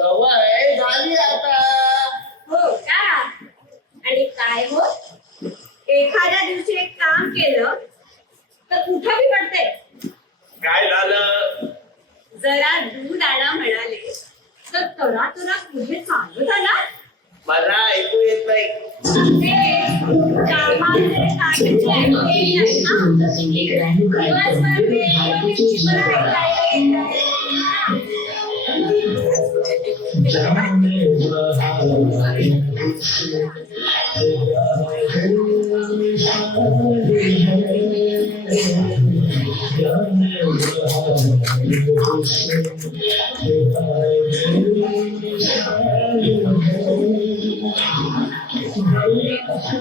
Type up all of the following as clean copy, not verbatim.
सवय झाली आता. हो का? आणि काय हो, एखाद्या दिवशी एक काम केलं तर कुठं बिघडते? काय झालं? जरा दूध आणा म्हणाले तर तरा पुढे चालत आला. मला ऐकू येत नाही. कामाचे कामाचे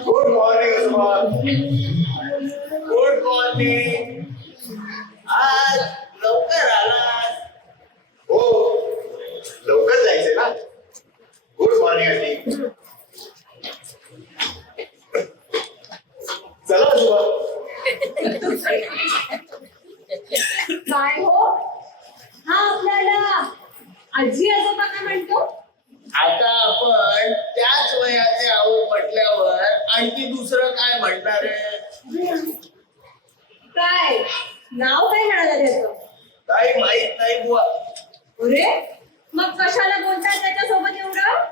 गुड मॉर्निंग. Good morning. आज लवकर आलास? हो, लवकर जायचंय ना. Good morning aunty. चला सुबा. काय हो, हा आपल्याला आजी आजोबा काय म्हणतो? आता आपण त्याच वयाचे आहोत म्हटल्यावर आणखी दुसरं काय म्हणणार आहे? काय नाव काय म्हणाला त्याचं? काही माहित नाही बुवा. अरे मग कशाला बोलताय त्याच्यासोबत एवढं?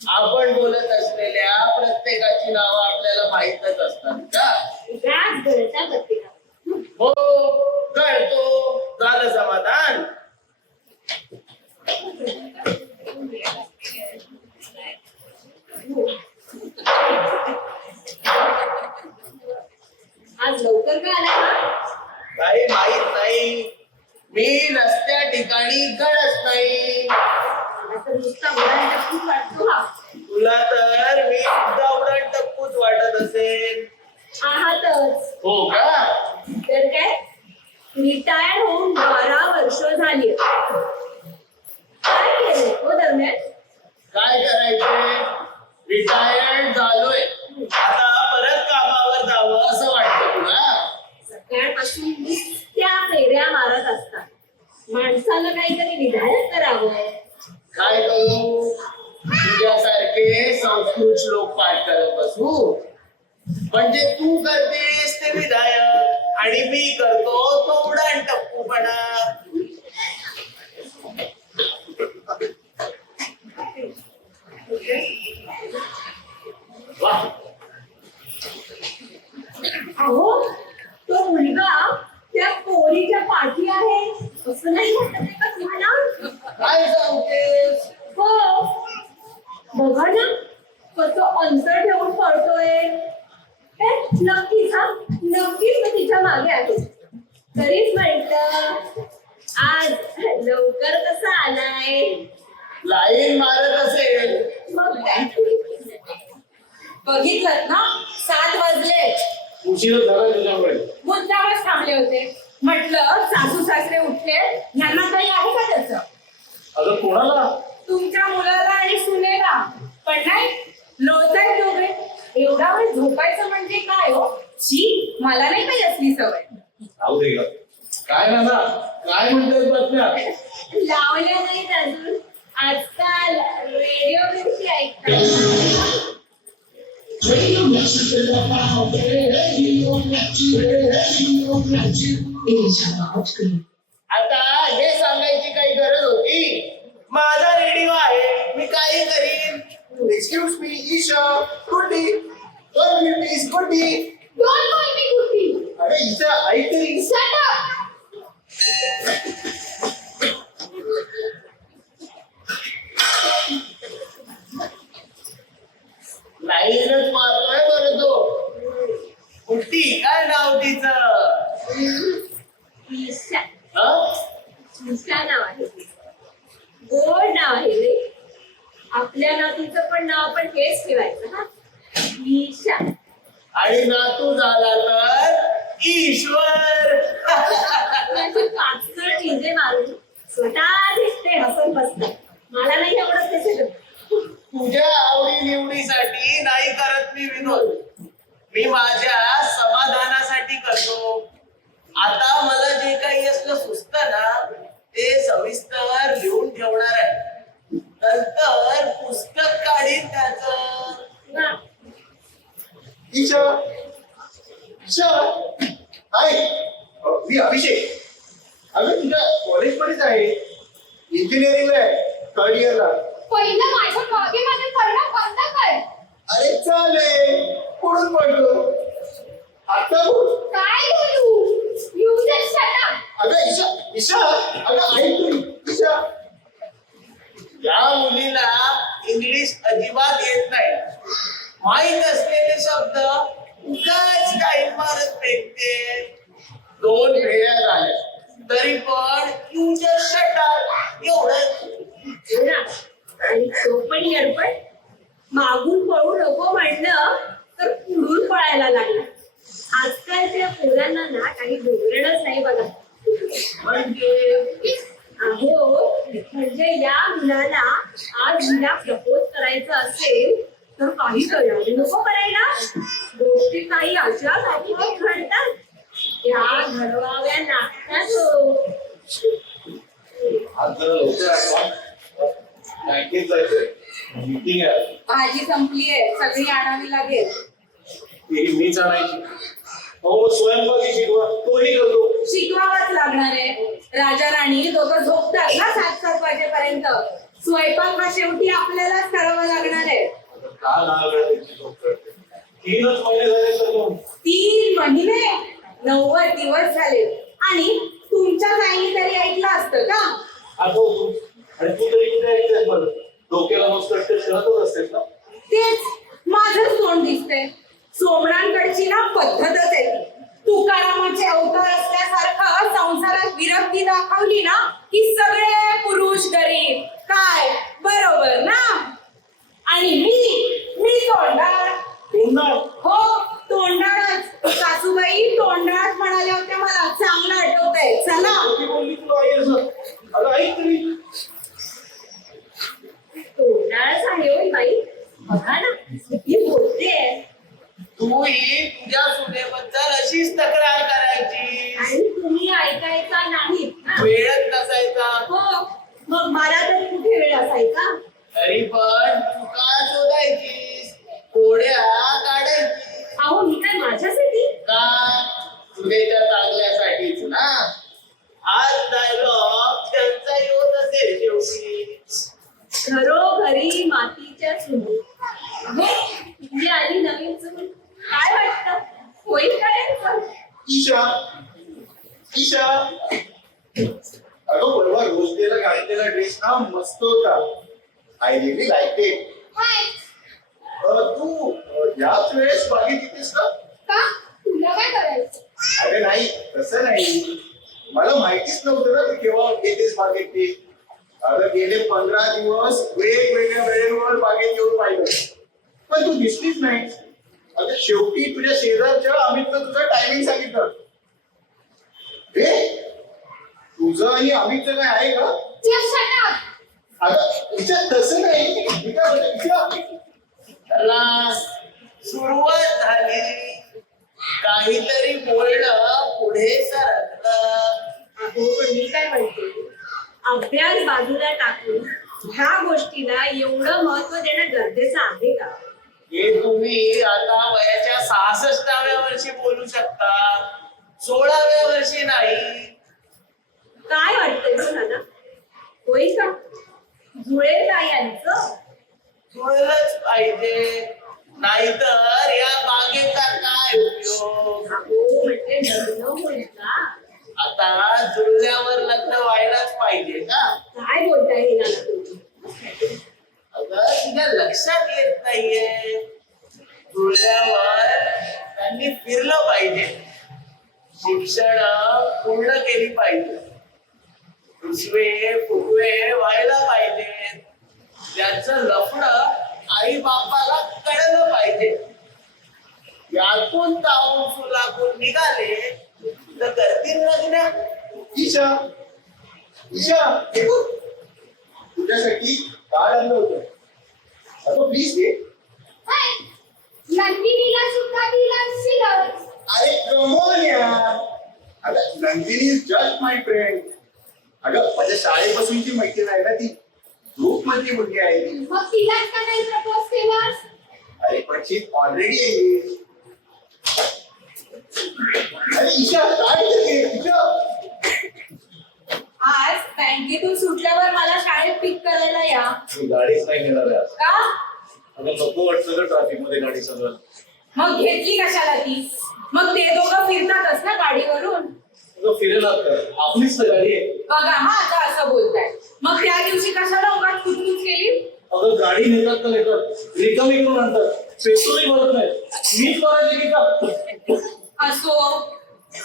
आपण बोलत असलेल्या प्रत्येकाची नावं आपल्याला माहीतच असतात का? राग गळता प्रत्येकाला. हो, कळतो. झालं समाधान. आज लवकर का आला? काही माहित नाही. मी नसत्या ठिकाणी गळत नाही. मला तर नुसता मुलांचा खूप वाटतो हा. तुला तर मी सुद्धा उडण टप्पूच वाटत असेल. आहातच. हो का? तर काय, रिटायर होऊन 12 वर्ष झाली. काय केलं हो दरम्यान? काय करायचे? रिटायर्ड झालोय. आता परत कामावर जावं असं वाटतं तुला? सकाळपासून त्या फेऱ्या मारत असतात. माणसाला काहीतरी विधायक करावं. काय करू? तुझ्यासारखे संस्कृत श्लोक पाठ करत बसू? म्हणजे तू करतेस ते विधायक आणि मी करतो तो उडाण टप्पूपणा. वाह, अहो तो मुलगा त्या पोरीच्या पाठी आहे असं नाही वाटत आहे का तुम्हाला? काय सांगतेस? हो, बघा ना कसं अंतर ठेवून पळतोय. नक्कीच हा, नक्कीच तो तिच्या मागे आहे. तरीच म्हटलं आज लवकर कसा आलाय? लाईन मारत असेल. मग काय? बघितलं ना, 7 वाजले. उशीर झाला तुझ्यामुळे. मुद्दामच थांबले होते. म्हटलं सासू सासरे उठले, यांना काही आहे का त्याचं? अगं कोणाला? तुमच्या मुलाला आणि सुनेला. पण नाही, लोळतायत दोघे. एवढा वेळ झोपायचं म्हणजे काय हो? शी, मला नाही काही असली सवय. जाऊ दे ग. काय ना काय म्हणतात बातम्या? लावल्या नाहीत अजून. आजकाल रेडिओवरती ऐकतात. आता हे सांगायची काही गरज होती? माझा रेडिओ आहे, मी काही करीन. Excuse me Isha Guddi please Guddi. Don't call me Gutti. अरे ईशा ऐक तरी. Shut up. लाईनच मारतोय बरं तो. कुठली काय नाव तिचं? ईशा. हं? ईशा नाव आहे तिचं. गोड नाव आहे रे. आपल्या नातीचं पण नाव आपण हेच ठेवायचं हा, ईशा. आणि नातू झाला तर ईश्वर. माझी पाचकळ चिंजे मारून स्वतः दिसते हसून बसते. मला नाही आवडत ते सगळं. तुझ्या आवडी निवडीसाठी नाही करत मी विनोद, मी माझ्या समाधानासाठी करतो. आता मला जे काही असलं सुचत ना ते सविस्तर लिहून ठेवणार आहे, नंतर पुस्तक काढीन त्याच. ना, ईशा ईशा हाय. मी अभिषेक. अगं तुझ्या कॉलेजमध्येच आहे, इंजिनिअरिंगला आहे, थर्ड इयरला. पहिलं माझ्या मागे करणं बंद कर. अरे चालेल पडून पडलो आता बोल. काय बोलू? You just shut up. अगं ईशा ईशा अगं ऐक तरी ईशा. या मुलीला इंग्लिश अजिबात येत नाही, माहित असलेले शब्द उगाच काही मारत फेकते. 2 फेऱ्या झाल्या तरी पण यू जस्ट शट अप एवढंच. हो ना. आणि तो पण येडपट. मागून पळू नको म्हणलं तर पुढून पळायला लागला. आजकालच्या पोरांना ना काही धोरणच नाही बघा. म्हणजे अहो म्हणजे या मुलाला आज हिला प्रपोज करायचं असेल तर काही तयारी नको करायला. गोष्टी काही अशा घातून घडतात त्या घडवाव्या लागतात हो. आज जरा लवकर आठवा. बँकेत जायचंय, मीटिंग आहे. भाजी संपलीये, सगळी आणावी लागेल. ती मीच आणायची. हो स्वयंपाकी शिकवा, तोही करतो. शिकवावाच लागणार आहे. राजा राणी दोघं झोपतात ना 7-7 वाजेपर्यंत. स्वयंपाक हा शेवटी आपल्यालाच करावा लागणार आहे. का नाव त्यांची झोप करते? 3च महिने झाले तर मग 3 महिने 90 दिवस झाले. आणि तुमच्या ताईने तरी ऐकलं असतं का? आठवतो. आणि तू तरी कुठे ऐकतेस मला? डोक्याला मस्त शहरच असतेस ना. तेच माझं तोंड दिसतंय. सोमणांकडची ना पद्धतच आहे ती. तुकारामाचे अवतार असल्यासारखं संसारात विरक्ती दाखवली ना की सगळे पुरुष गरीब. काय बरोबर ना? आणि मी तोंडाळ. तोंडाळ? हो तोंडाळच. सासूबाई तोंडाळच म्हणाल्या होत्या मला. चांगलं आठवतंय. चला. ती बोलली तुला आई असं. अगं ऐक तरी. तोंडाळच आहे होय बाई. बघा ना किती बोलते. तूही तुझ्या सुनेबद्दल अशीच तक्रार करायची, आणि तुम्ही ऐकायचा नाही. वेळच नसायचा. हो मग मला तर कुठे वेळ असायचा. तरी पण चुका शोधायचीस, कोड्या काढायची. अहो मी काय माझ्यासाठी. का? सुनेच्या चांगल्यासाठीच ना. आज डायलॉग त्यांचा येत असेल शेवटी. घरोघरी मातीच्या चुली. अहो मी आली नवीन चूल. काय वाटतं होईल करायचं? ईशा ईशा अगं परवा रोजडेला घातलेला ड्रेस ना मस्त होता. I really like it. तू याच वेळेस बागेत येतेस ना? का? तुला काय करायचं? अरे नाही तसं नाही, मला माहितीच नव्हतं ना तू केव्हा येतेस बागेत ते. अगं गेले 15 दिवस वेगवेगळ्या वेळेवर बागेत येऊन पाहिलं, पण तू दिसलीच नाही. अगं शेवटी तुझ्या शेजारच्या अमितनं तुझं टायमिंग सांगितलं. तुझं आणि अमितचं काय आहे का? Just shut up. अगं विचार तसं नाही. मी काय म्हणतो विचार. त्याला सुरुवात झाली, काहीतरी बोलणं पुढे सरकलं. अहो पण मी काय म्हणते, अभ्यास बाजूला टाकून ह्या गोष्टीला एवढं महत्व देणं गरजेचं आहे का? हे तुम्ही आता वयाच्या 66व्या वर्षी बोलू शकता, 16व्या वर्षी नाही. काय वाटतंय तुम्हाला? होईल का? जुळेल का यांचं? जुळलंच पाहिजे, नाहीतर या बागेचा काय उपयोग? हो म्हणजे लग्न होईल का? आता जुळल्यावर लग्न व्हायलाच पाहिजे का? काय बोलताय हे नाना तुम्ही? अगं तुझ्या लक्षात येत नाहीये, जुळल्यावर त्यांनी फिरलं पाहिजे, शिक्षण पूर्ण केली पाहिजे, उसवे फुगवे व्हायला पाहिजे, त्यांचं लफडं आई बापाला कळलं पाहिजे. यातून तावून सुलागून निघाले तर करतील लग्न. ईशा ईशा हे बघ, तुझ्यासाठी कार्ड आणलं होतं. अगं प्लीज घे. नंदिनीला सुद्धा दिला असेलच. अरे कमोन यार. अगं Nandini is just my friend. अगं माझ्या शाळेपासूनची मैत्रीण आहे ना ती, ग्रुप मधली मुलगी आहे ती. मग तिलाच का नाही प्रपोज केलास? अरे पण शी ऑलरेडी आहे. अरे ईशा काय करते ईशा? आज बँकेतून सुटल्यावर मला शाळेत पिक करायला या. मी गाडीच नाही नेणार आहे आज. का? अगं नको वाटतं का ट्रॅफिक मध्ये गाडी चालवायला. मग घेतली कशाला ती? मग ते दोघं फिरतातच ना गाडीवरून. अगं फिरेल आता, आपलीच तर गाडी आहे. बघा हा आता असं बोलताय. मग त्या दिवशी कशाला उगाच कुचकुच केली? अगं गाडी नेतात का नेतात, रिकामी करून आणतात, पेट्रोलही भरत नाही. मीच करायची की का? असो,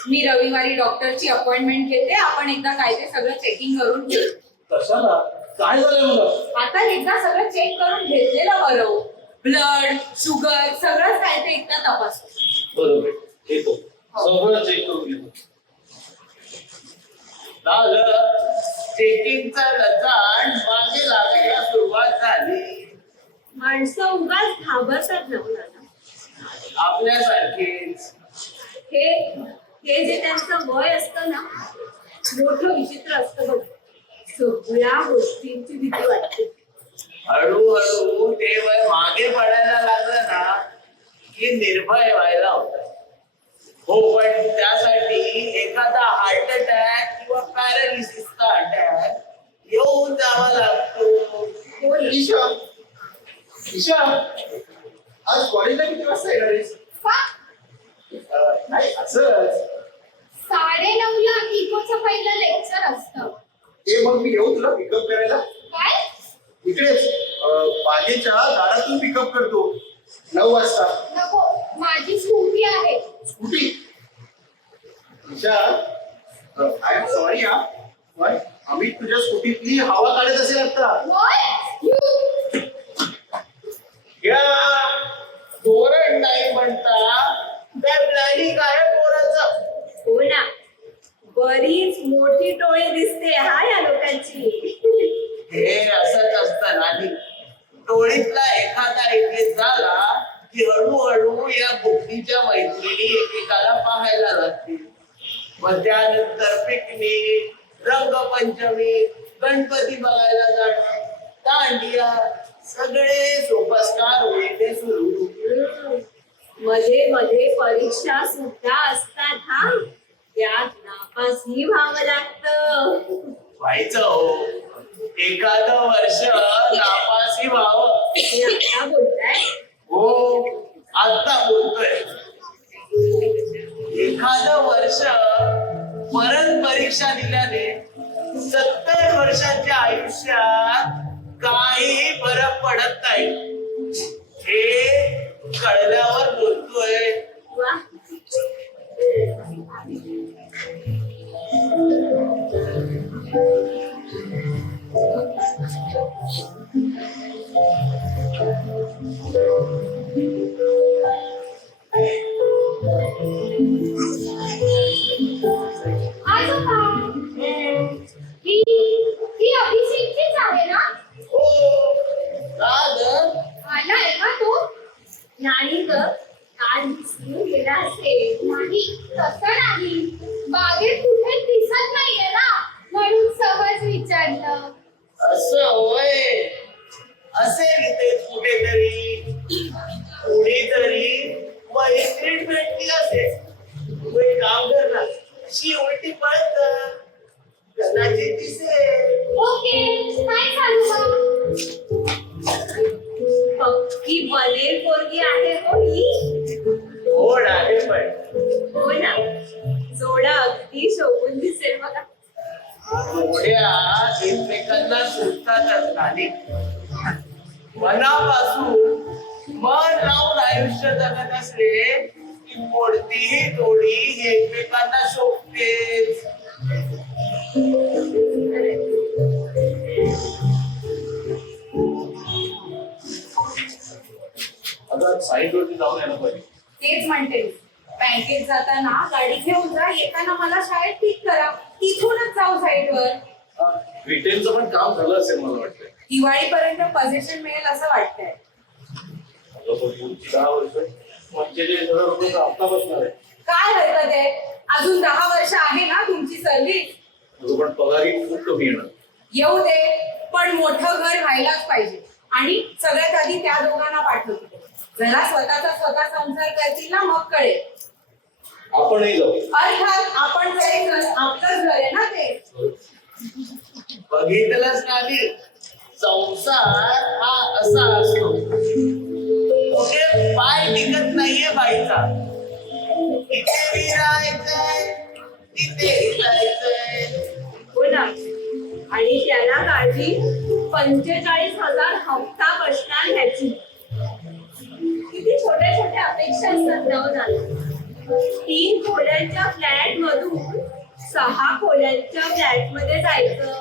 मी रविवारी डॉक्टरची अपॉइंटमेंट घेते. आपण एकदा काय ते सगळं चेकिंग करून घेऊ. कशाला? काय झालंय मला? आता एकदा सगळं चेक करून घेतलेलं बरं. ब्लड, शुगर सगळंच काय ते एकदा तपासू. बरोबर, येतो सगळं चेक करून घेतो. झालं, चेकिंगचा लचाण मागे लागायला सुरुवात झाली. माणसं उगाच घाबरतात ना मुलांना. आपल्यासारखेच हे हे जे त्यांचं वय असतं ना, मोठं विचित्र असतं बघ. सगळ्या गोष्टींची भीती वाटते. हळूहळू ते वय मागे पडायला लागलं ना की निर्भय व्हायला होतं. हो पण त्यासाठी एखादा हार्ट अटॅक किंवा पॅरालिसिसचा अटॅक येऊन जावा लागतो. हो ना? ईशा ईशा आज कॉलेजला किती वाजता येणार आहेस? नाही असंच. 9:30ला इकोचं पहिलं लेक्चर असतं. ए मग मी येऊ तुला पिकअप करायला? काय? इकडेच बागेच्या दारातून पिकअप करतो 9 वाजता. नको, माझी स्कूटी आहे. Scooty? Isha I am sorry हा, पण आम्ही तुझ्या स्कूटीतली हवा काढत असेल आता. What? You? या धोरण नाही म्हणता काय प्लॅनिंग आहे पोराचं? हो ना, बरीच मोठी टोळी दिसते हा या लोकांची. हे असंच असतं नाही, टोळीतला एखादा इथे झाला की हळूहळू या बुद्धीच्या मैत्रिणी एकेकाला पाहायला लागतील. मग त्यानंतर पिकनिक, रंगपंचमी, गणपती बघायला जाणं, दांडिया, सगळे सोपस्कार होईने सुरू. मध्ये मध्ये परीक्षा सुद्धा असतात हा, त्यात नापासही व्हावं लागतं. व्हायचं हो, एखादं वर्ष नापासही व्हावं. हे आता बोलताय? हो आता बोलतोय. एखादं वर्ष परत परीक्षा दिल्याने 70 वर्षांच्या आयुष्यात काही फरक पडत नाही, हे कळल्यावर बोलतोय. वा, आजोबा, ही अभिषेकचीच आहे ना? हो का ग? आलाय का तो? नाही ग, काल विसरून गेला असेल. नाही, तसं नाही. बागेत कुठे दिसत नाहीये ना, म्हणून सहज विचारलं. असं होय, असेल इथे कुठेतरी, कुणीतरी मैत्रीण भेटली असेल. तू एक काम कर ना, अशी उलटी पळत जा. कदाचित दिसेल. ओके काय सांगू बा? पक्की बनेल पोरगी आहे हो ही. गोड आहे पण हो ना, जोडा अगदी शोभून दिसेल मला. जोड्या एकमेकांना सुटतातच नाही. मनापासून मन लावून आयुष्य जगत असले की कोणतीही जोडी एकमेकांना शोभतेच. आता साईडवरती जाऊन यायला पाहिजे. तेच म्हणते मी. बँकेत जाताना गाडी घेऊन जा, येताना मला शाळेत पिक करा, तिथूनच जाऊ साईडवर. रिटेलचं पण काम झालं असेल मला वाटतंय. दिवाळीपर्यंत पोझिशन मिळेल असं वाटतंय. आता तो पुढची 10 वर्ष 45,000 रुपयाचा हप्ता बसणार आहे. काय हरकत आहे, अजून 10 वर्ष आहे ना तुमची सर्व्हिस. पण पगारी खूप कमी येणार. येऊ दे, पण मोठं घर व्हायलाच पाहिजे. आणि सगळ्यात आधी त्या दोघांना पाठवते. जरा स्वतःचा स्वतः संसार करतील ना, मग कळेल. आपणही जाऊ. अर्थात आपण जायचं, आपलंच घर आहे ना ते. बघितलंच नाही, संसार हा असा असतो. कुठे पाय टिकत नाहीये बाईचा. इथे राहायचंय, तिथे जायचंय. हो ना, आणि त्याला काळजी 45,000 हप्ता बसणार ह्याची. किती छोट्या छोट्या अपेक्षा असतात नवजात. 3 खोल्यांच्या फ्लॅट मधून 6 खोल्यांच्या फ्लॅट मध्ये जायचं.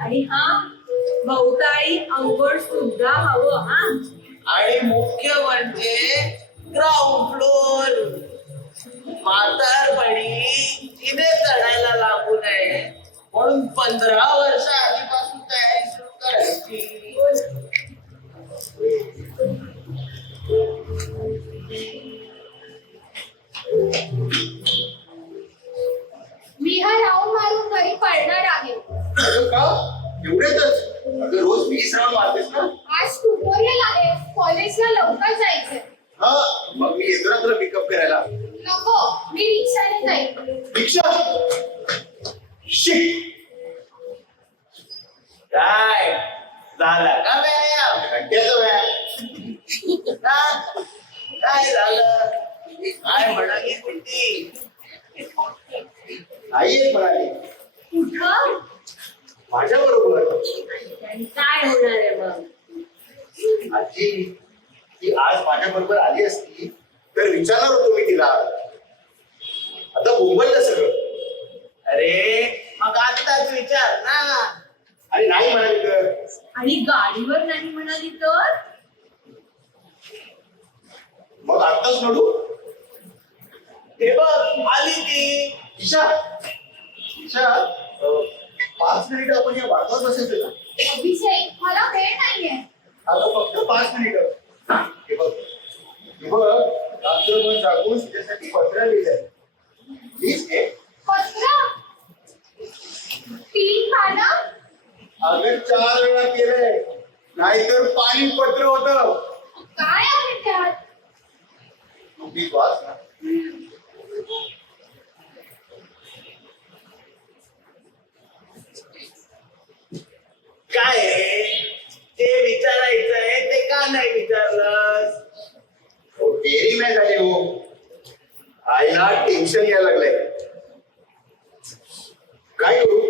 आणि हा, भोवताळी अंगण सुद्धा हवं. हा, आणि मुख्य म्हणजे ग्राउंड फ्लोर. म्हातारपणी तिथे चढायला लागू नये म्हणून 15 वर्ष आधीपासून तयारी सुरू करायची. मी हा राऊंड मारून घरी पडणार आहे. अगं का एवढेच? अगं रोज 20 राऊंड मारतेस ना. आज ट्युटोरियल आहे, कॉलेजला लवकर जायचंय. हा, मग मी येतो ना तुला पिकअप करायला. नको, मी रिक्षाने जाईल. रिक्षा शिट. काय झाला का व्यायाम? घंट्याचा व्यायाम. का? काय झालं? काय म्हणाली कुठली? आई एक म्हणाली कुठं? माझ्या बरोबर. आणि काय होणार आहे मग? आजी ती आज माझ्या बरोबर आली असती तर विचारणार होतो मी तिला. आता मुंबईला सगळं. अरे मग आत्ताच विचार ना. आणि नाही म्हणाली तर आणि गाडीवर नाही म्हणाली तर? मग आत्ताच नडू. हे बघ आली ती. ईशा ईशा 5 मिनिटं आपण या वाटत बसायचं का? अभिषेक, मला वेळ नाहीये. आता फक्त 5 मिनिटं. हे बघ रात्रभर जागून तुझ्यासाठी पत्र लिहिलंय. प्लीज घे. पत्र 3 पानं. अगं 4 वेळा केलंय, नाहीतर पाणीपत्र होतं. काय आहे त्यात? तू प्लीज वाच ना. काय रे? ते विचारायचंय ते का नाही विचारलंस? डेअरी मॅच झाली हो. आईला टेन्शन यायला लागलंय. काय करू?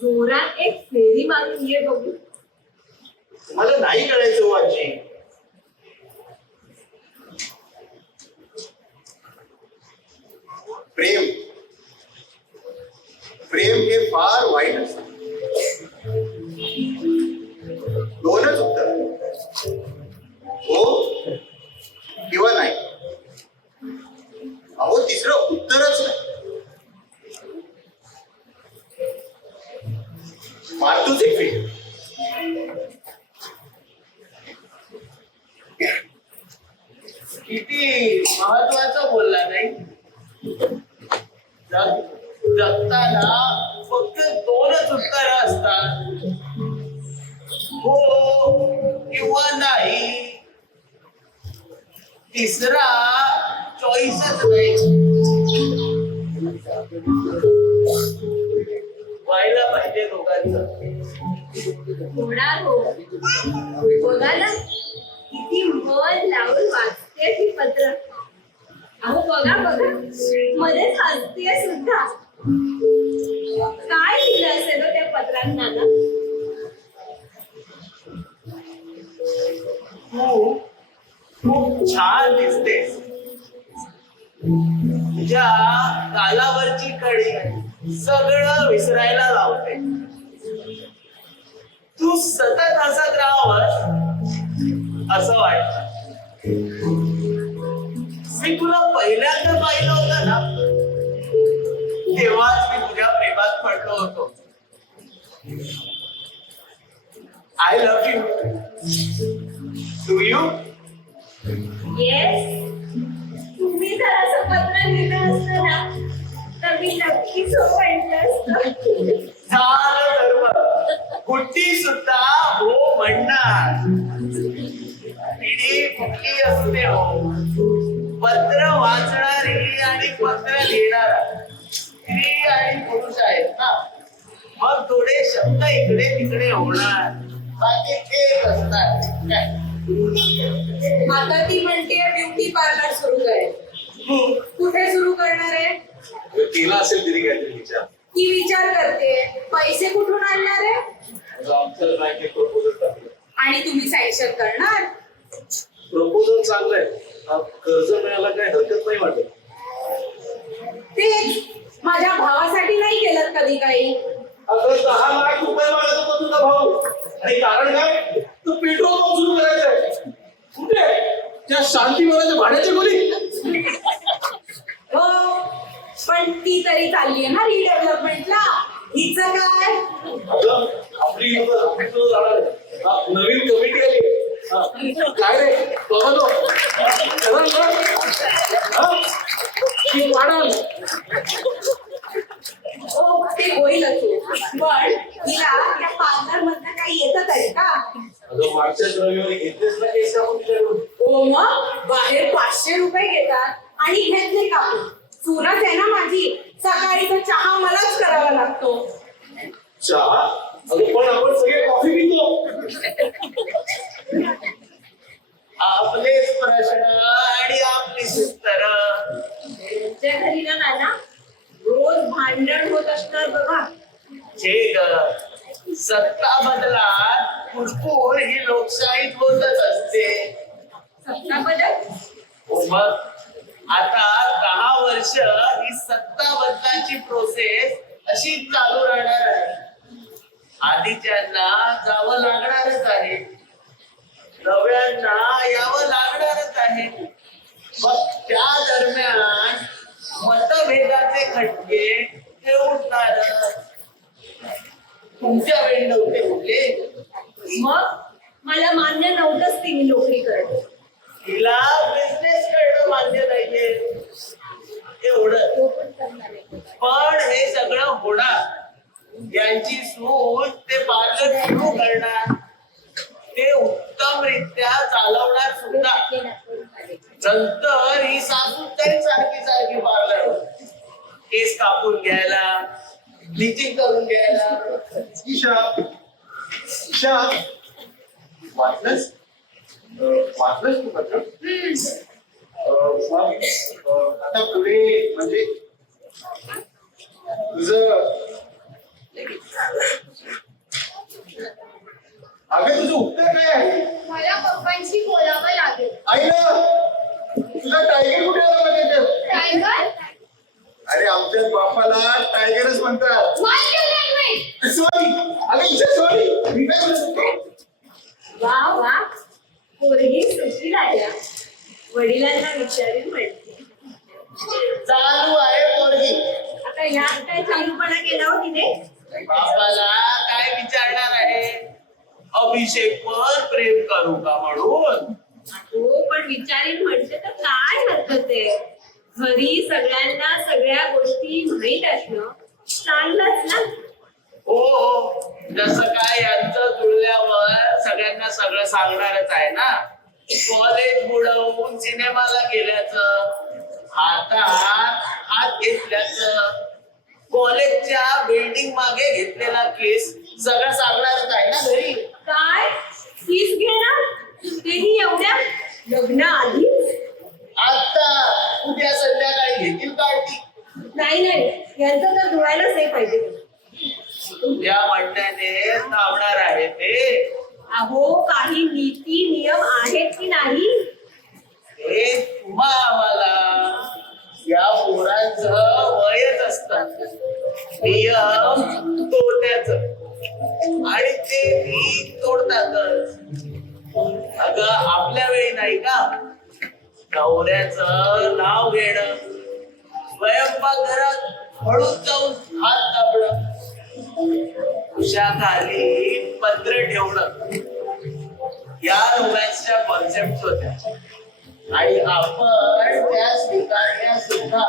जोरात एक फेरी मारून ये बघू. मला नाही कळायचं हो आजी. प्रेम प्रेम हे फार वाईट असतं. 2च उत्तर, हो किंवा नाही. अहो 3रं उत्तरच नाही. मारतोच एक फेरी. किती महत्वाचं बोलला नाही. जगताना फक्त 2च उत्तर असतात, हो किंवा नाही. 3रा चॉईसच नाही. व्हायला पाहिजे दोघांचं. होणार हो. बघा ना किती मन लावून वाचते ती पत्र. अहो बघा बघा मध्येच हसतेय सुद्धा. काय लिहिलं असेल हो त्या पत्रांना ना? तू खूप छान दिसतेस. तुझ्या गालावरची कडी सगळं विसरायला लावते. तू सतत हसत राहावं असं वाटतं. मी तुला पहिल्यांदा पाहिलं होतं ना तेव्हाच मी तुझ्या प्रेमात पडलो होतो. I love you. Do you? Yes. तुम्ही जर असं पत्र लिहिलं असतं ना तर मी नक्कीच हो म्हटलं असतं. झालं तर मग कुठली सुद्धा हो म्हणणार. पिढी कुठली असू दे हो, पत्र वाचणारी आणि पत्र लिहिणारा स्त्री आणि पुरुष आहेत ना. मग थोडे शब्द इकडे तिकडे होणार, बाकी तेच असणार. काय आता ती म्हणते ब्युटी पार्लर सुरू करेल. कुठे सुरू करणार आहे? तिला असेल तरी काहीतरी विचार. ती विचार करते पैसे कुठून आणणार आहे आमच्या बँकेत प्रपोजल टाकलं आणि तुम्ही सँक्शन करणार. प्रपोजल चांगलंय. कर्ज मिळायला काही हरकत नाही वाटत. तेच माझ्या भावासाठी नाही केलं कधी काही. अगं 10 लाख रुपये मागत होता तुझा भाऊ आणि कारण काय? तू पेट्रोल पंप सुरू करायचंय. कुठे? त्या शांतीवनाच्या भाड्याच्या खोली. हो पण ती तरी चालली आहे ना रिडेव्हलपमेंटला. हिचं काय? अगं आपली जाणार आहे. नवीन कमिटी आली. काय रे बघा हो ते होईलच पण तिला त्या पार्लर मधनं काही येतच आहे का? अगं मागच्याच रविवारी घेतलेच ना केस आपण तुझ्याकडून. हो मग बाहेर 500 रुपये घेतात आणि घेतले का? चूरच आहे ना माझी. सकाळी तर चहा मलाच करावा लागतो. चहा? अगं पण आपण सगळे कॉफी पितो. आपलेच प्रश्न आणि आपलीच उत्तर. त्यांच्या घरी ना नाना रोज भांडण होत असणार बघा. जे ग सत्ता बदलात कुरकुर ही लोकशाहीत होतच असते. सत्ता बदल? हो मग आता 10 वर्ष ही सत्ता बदलाची प्रोसेस अशी चालू राहणार आहे. आधीच्यांना जावं लागणारच आहे, नव्यांना यावं लागणारच आहे. मग त्या दरम्यान मतभेदाचे खटके हे उठणारच. तुमच्या वेळी नव्हते कुठले. मग मला मान्य नव्हतंच तिने नोकरी करणं. तिला बिझनेस करणं मान्य नाहीये एवढं. तो पण करणार आहे. पण हे सगळं होणार. यांची सूट ते पार्लर सुरू करणार, ते उत्तमरित्या चालवणार सुद्धा. नंतर ही सासू तरी सारखी सारखी पार्लर केस कापून घ्यायला, ब्लिचिंग करून घ्यायला. ईशा ईशा वाचलंस? वाचलंस तू पत्र? आता पुढे म्हणजे तुझं अगं तुझं उत्तर काय आहे? मला पप्पांशी बोलावं लागेल. आई ना तुझा टायगर कुठे आला म्हणजे? टायगर? अरे आमच्याच बापाला टायगरच म्हणतात. Mind your language. सॉरी अगं ईशा सॉरी. मी काय म्हणतो? वा वा पोरगी सुशी आल्या. वडिलांना विचारून म्हणते. चालू आहे पोरगी. आता ह्यात काय चालूपणा केला हो तिने? बापाला काय विचारणार आहे? अभिषेकवर प्रेम करू का म्हणून. हो पण विचारीन म्हणते तर काय हरकत आहे? घरी सगळ्यांना सगळ्या गोष्टी माहीत असणं चांगलंच ना. हो जसं काय यांचं जुळल्यावर सगळ्यांना सगळं सांगणारच आहे ना. कॉलेज बुडवून सिनेमाला गेल्याचं, हातात हात घेतल्याचं, कॉलेजच्या बिल्डिंग मागे घेतलेला केस सगळं सांगणारच आहे ना घरी. काय फीस घेणार तेही एवढ्या लग्न आधी? आता उद्या संध्याकाळी घेतील पार्टी. नाही नाही, यांचं तर जुळायलाच नाही पाहिजे. तुझ्या म्हणण्याने थांबणार आहे ते. अहो काही नीती नियम आहेत की नाही? हे तुम्हा आम्हाला या पोरांचं वयच असतं. नियम तोडण्याच आणि ते मी तोडतातच. अगं आपल्या वेळी नाही का नवऱ्याचं नाव घेणं, स्वयंपाकघरात हळूच जाऊन हात दाबणं, उशाखाली पत्र ठेवणं, या रोमॅन्सच्या कॉन्सेप्ट होत्या आणि आपण त्या स्वीकारल्या सुद्धा.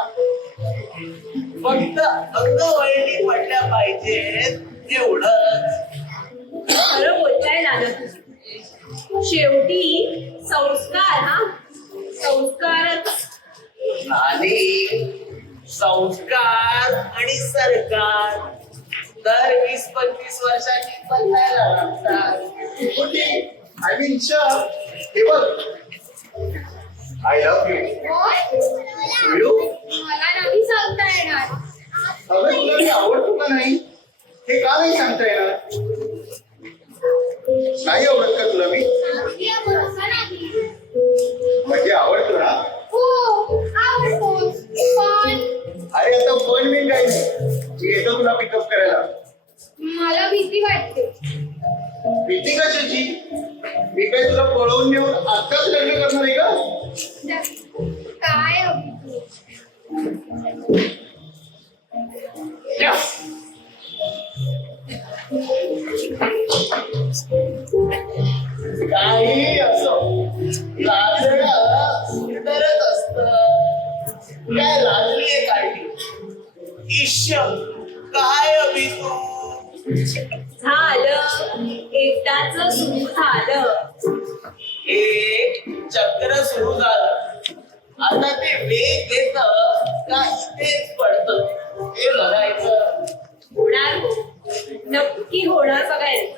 फक्त अंगवळणी पडल्या पाहिजेत एवढंच. खरं बोलताय नाना तुम्ही. शेवटी संस्कार, हा संस्कारच. आणि संस्कार आणि सरकार दर 20-25 वर्षांनी बदलायला लागतात. आय मीन हे बघ, आय लव्ह यू. मला नाही सांगता येणार. अगं तुला मी आवडतो का नाही हे का नाही सांगता येणार? नाही आवडत का तुला मी? सांगते भरोसा नाही. म्हणजे आवडतो ना? हो आवडतो पण अरे आता पण मी काही नाही, मी येतो तुला पिकअप करायला. मला भीती वाटते. भीती कशाची? मी काय तुला पळवून नेऊन आताच लग्न करणार आहे का? काय हवी तू? या. काही असो लाजणं सुंदरच असत. काय लाजलीये काढली ईश्य काय अभि तू. झालं एकदाच सुरू झालं. एक चक्र सुरू झालं. आता ते वेग घेत का इथेच पडत हे बघायचं. होणार हो, नक्की होणार. सगळ्यांना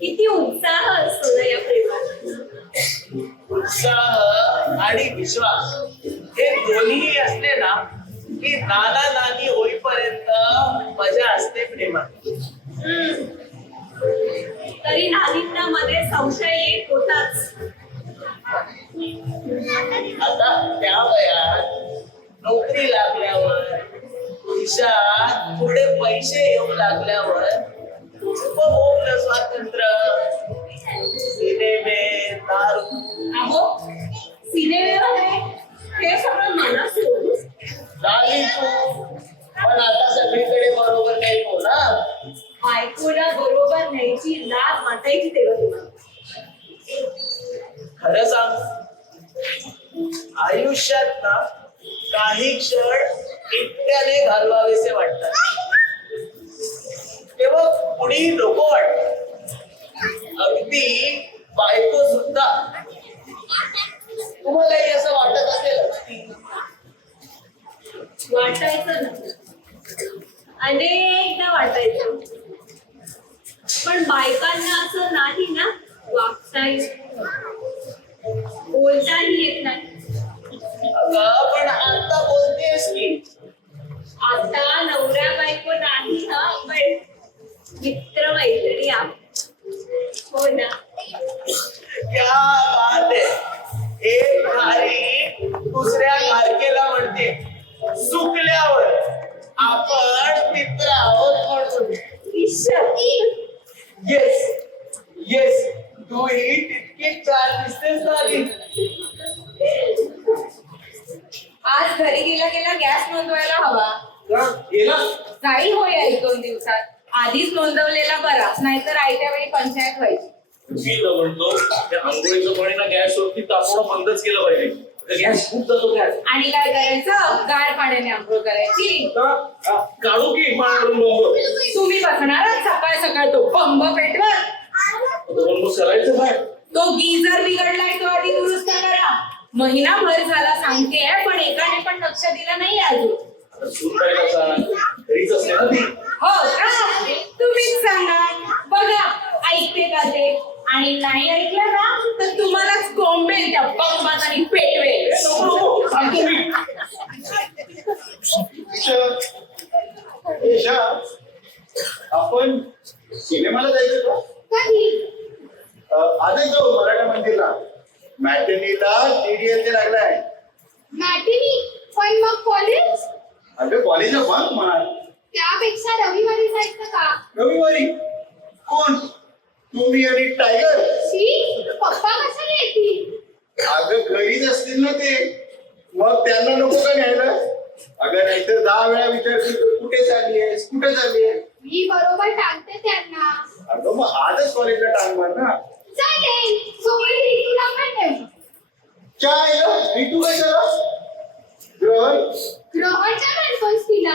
किती उत्साह असतो ना या प्रेमात. उत्साह आणि विश्वास हे दोन्ही असले ना की नाना नानी होईपर्यंत मजा असते प्रेमात. तरी नानींना मध्ये संशय येत होताच. आता त्या वयात नोकरी लागल्यावर खिशात थोडे पैसे येऊ लागल्यावर उपभोगलं स्वातंत्र्य, सिनेमे, दारू. अहो सिनेमे वगैरे हे सगळं मला सोडून झाली तू. पण आता सगळीकडे बरोबर नाही हो ना. बायकोला बरोबर न्यायची लाज वाटायची तेव्हा तुम्हाला. खरं सांग आयुष्यात ना काही क्षण एकट्याने घालवावेसे वाटतात. तेव्हा कुणी नको वाटत. अगदी बायको सुद्धा. तुम्हालाही असं वाटत असेल. वाटायचं ना, अनेकदा वाटायचं. पण बायकांना असं नाही ना वागता येत, बोलताही येत नाही. अगं पण आता बोलतेस की. आता नवऱ्या बायको नाही ना, पण मित्र मैत्रिणी आहोत. हो ना. क्या बात आहे. एक खारी दुसऱ्या खारकेला म्हणते चुकल्यावर आपण मित्र आहोत म्हणून. येस येस तू ही तितकी छान दिसतेस झाली. आज घरी गेला गेला गॅस नोंदवायला हवा. का गेला? जाईल हो या 1-2 दिवसात. आधीच नोंदवलेला बरा, नाहीतर आयत्या वेळी पंचायत व्हायची. मी तर म्हणतो त्या आंघोळीचं पाणी ना गॅस वरती तापवणं बंदच केलं पाहिजे. गॅस खूप जातो गॅस. आणि काय करायचं, गार पाण्याने आंघोळ करायची. काढू की मारून बंब. तुम्ही बसणार सकाळ सकाळ तो बंब पेटवर. बंब करायचं काय? तो गीजर बिघडलाय तो आधी दुरुस्त करा. महिनाभर झाला सांगतेय, पण एकाने पण लक्ष दिलं नाही अजून. आता सून काय कसा घरीच असते ना ती. हो का? तुम्हीच सांगा. बघा ऐकते का ते, आणि नाही ऐकलं ना तर तुम्हालाच कोंबेल त्या पंपात आणि पेटवेल. नको, सांगतो मी. ईशा, आपण सिनेमाला जायचं का? कधी? आजच जाऊ मराठा मंदिरला. मॅटर्नीला TDS लागलाय. मॅटिनी? पण मग कॉलेज? अगं कॉलेजला बंक मार. त्यापेक्षा रविवारी जायचं का? रविवारी कोण? तुम्ही आणि टायगर? शी, पप्पा कशाला येतील? अगं घरीच असतील ना ते, मग त्यांना नको का न्यायला? अगं नाहीतर 10 वेळा विचारतील कुठे चालली आहेस, कुठे चालली आहे. मी बरोबर टाकते त्यांना. अगं मग आजच कॉलेजला टाइम मार ना. चालेल, सोबत ऋतूला पण ठेव. काय तू काय करा ग्रहण? ग्रहणच्या म्हणतोस तिला.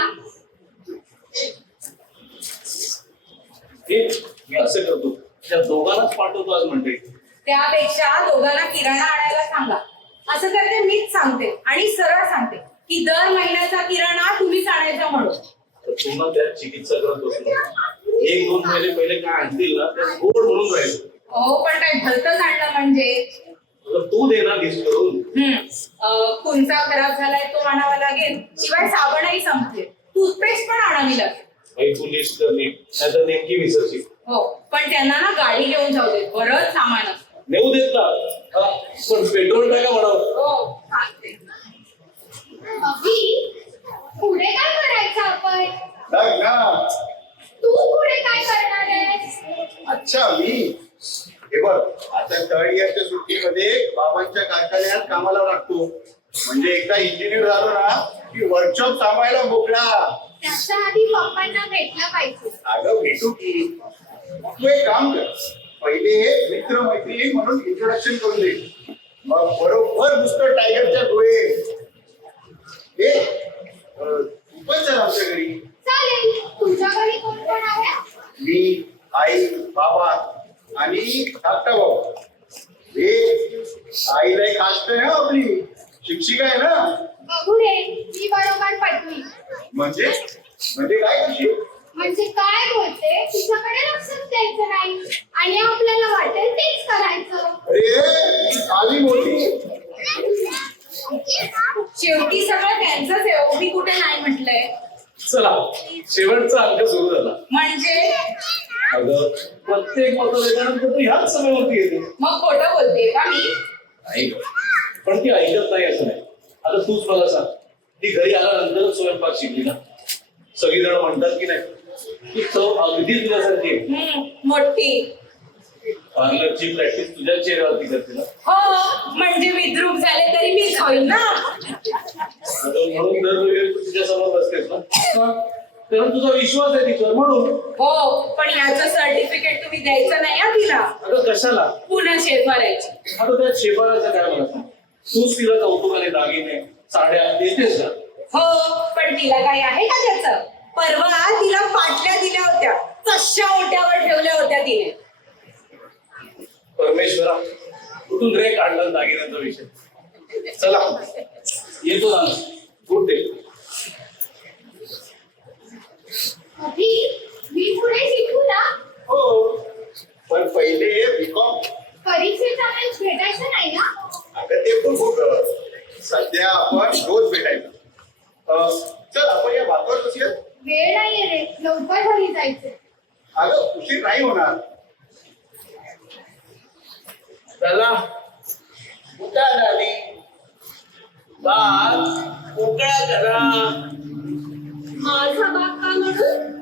हे मी असं करतो, त्या दोघांनाच पाठवतो आज म्हणते. त्यापेक्षा दोघांना किराणा आणायला सांगा. असं करते मीच सांगते आणि सरळ सांगते की दर महिन्याचा किराणा तुम्हीच आणायचा म्हणून. तर पुन्हा त्या चिकित्सा करत बसलो. 1-2 महिने पहिले काय आणतील ना ते गोड म्हणून राहील. हो पण काय भलतंच आणलं म्हणजे. तर तू दे ना लिस्ट करून. कुंचा खराब झालाय तो आणावा लागेल, शिवाय साबणही संपले, टूथपेस्ट पण आणावी लागेल. भाई तू लिस्ट कर नीट, नाहीतर नेमकी विसरशील. हो पण त्यांना ना गाडी घेऊन जाऊ दे, बरंच सामान असतं. नेऊ देत ना. हा, पण पेट्रोल टाका म्हणावं. हो सांगते. अभि, पुढे काय करायचं आपण? बघ ना. तू पुढे काय करणार आहेस? अच्छा मी हे बघ, आता 3rd इयरच्या सुट्टीमध्ये बाबांच्या कारखान्यात कामाला लागतो. म्हणजे एकदा इंजिनियर झालो ना की वर्कशॉप सांभाळायला मोकळा. त्याच्या आधी पप्पांना भेटलं पाहिजे. अगं भेटू की. तू एक काम कर, पहिले मित्र मैत्रिणी म्हणून इंट्रोडक्शन करून दे, मग बरोबर नुसतं टायगरच्या डोळे. तू पण चल आमच्या घरी. चालेल, तुझ्या घरी कोण कोण आहे? मी, आई, बाबा आणि धाकटा भाऊ. हे आईला एक खास आहे आपली शिक्षिका आहे ना. बघू रे, मी बरोबर पटली. म्हणजे म्हणजे काय तुझी? म्हणजे काय बोलते, तिच्याकडे लक्षच द्यायचं नाही आणि आपल्याला वाटेल तेच करायचं. अरे आली मोठी. शेवटी सगळं त्यांचंच आहे, मी कुठे नाही म्हटलंय. चला, शेवटचा अंक सुरू झाला. म्हणजे अगं प्रत्येक मतदानानंतर तू ह्याच समयावरती येते. मग खोटं बोलते का मी? नाही, पण ती ऐकत नाही असं नाही. आता तूच मला सांग, ती घरी आल्यानंतर स्वयंपाक शिकली ना. सगळीजण म्हणतात की नाही की चव अगदी तुझ्यासारखी आहे. मोठी. पार्लरची प्रॅक्टिस तुझ्या चेहऱ्यावरती करते ना. हो म्हणजे विद्रूप झाले तरी मी खाईल ना. अगं म्हणून दरवेळी तू तुझ्या समोर बसतेस ना, कारण तुझा विश्वास आहे तिच्यावर म्हणून. हो पण याचं सर्टिफिकेट तुम्ही द्यायचं नाही हा तिला. अगं कशाला? पुन्हा शेफारायची. आता त्या शेफाराचं काय मला सांग. तूच तिला कौतुकाने दागिने साड्या देतेस ना. हो पण तिला काही आहे का त्याचं? परवा तिला पाटल्या दिल्या होत्या, कशा ओट्यावर ठेवल्या होत्या तिने. परमेश्वरा, कुठून रे काढला दागिन्यांचा विषय. चला येतो ना. Good day. अभि, मी पुढे शिकू ना. हो पण पहिले बीकॉम. परीक्षेचा वेळेस भेटायचं नाही ना. अगं ते पण होतं. सध्या आपण रोज भेटायचं. चल आपण या बातवर बसूया. वेळ नाहीये रे, लवकर घरी जायचं. अगं उशीर नाही होणार. चला उठा झाली. बाग मोकळा करा. माझा बाग का म्हणून?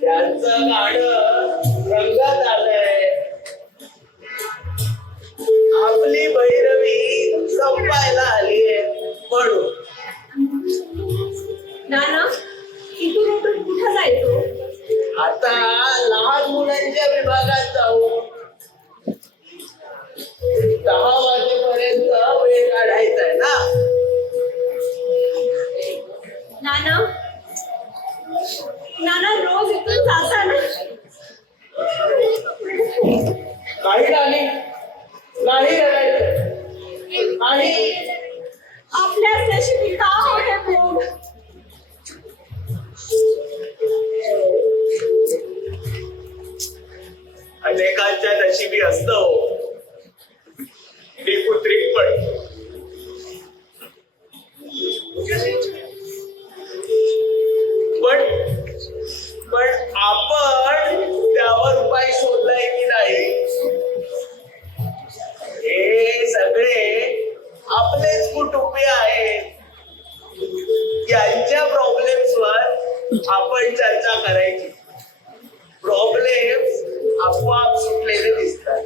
त्यांचं गाणं रंगात आलंय. आपली भैरवी संपायला आलीये म्हणून. नाना, इथून उठून कुठं जायचो? आता लहान मुलांच्या विभागात जाऊ. 10 वाजेपर्यंत वेळ काढायचा आहे ना. नाना, नाना रोज इथून जाता ना? काही नाही रडायचं. आणि आपल्याच नशिबी का होते प्रेम? आपण चर्चा करायची. प्रॉब्लेम आपोआप सुटलेले दिसतात.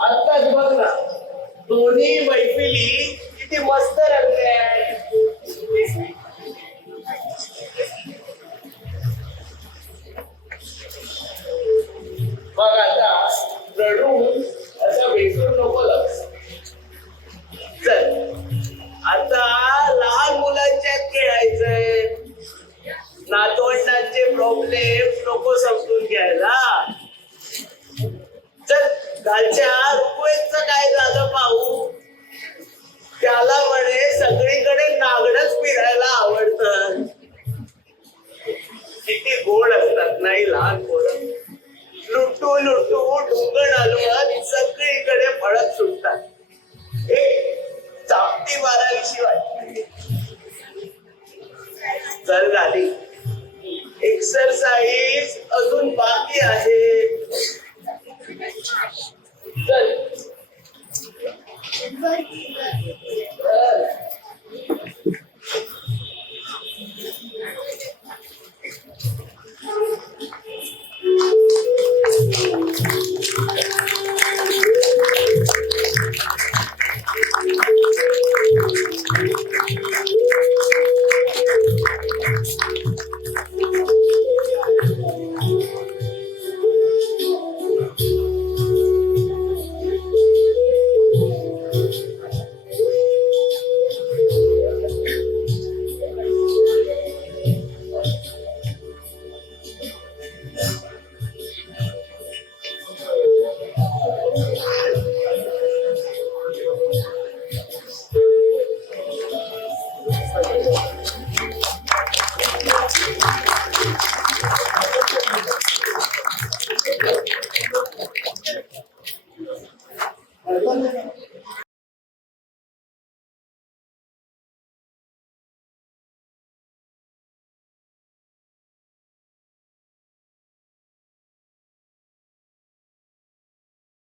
आत्ताच बघ ना, दोन्ही मैफिली किती मस्त रंगले आहेत. मग आता रडून असं भेटून नको लक्ष. चल आता लहान मुलांच्यात खेळायचंय. नातवंडांचे प्रॉब्लेम नको समजून घ्यायला. चल कालच्या रुक्वेचं काय झालं पाहू. त्याला म्हणे सगळीकडे नागडच फिरायला आवडतं. किती गोड असतात नाही लहान पोरं. लुटू लुटू ढुंगण हलवत सगळीकडे फळत सुटतात. एक चापटी मारावीशी वाटते. चल झाली. एक्सरसाइज अजून बाकी आहे. चल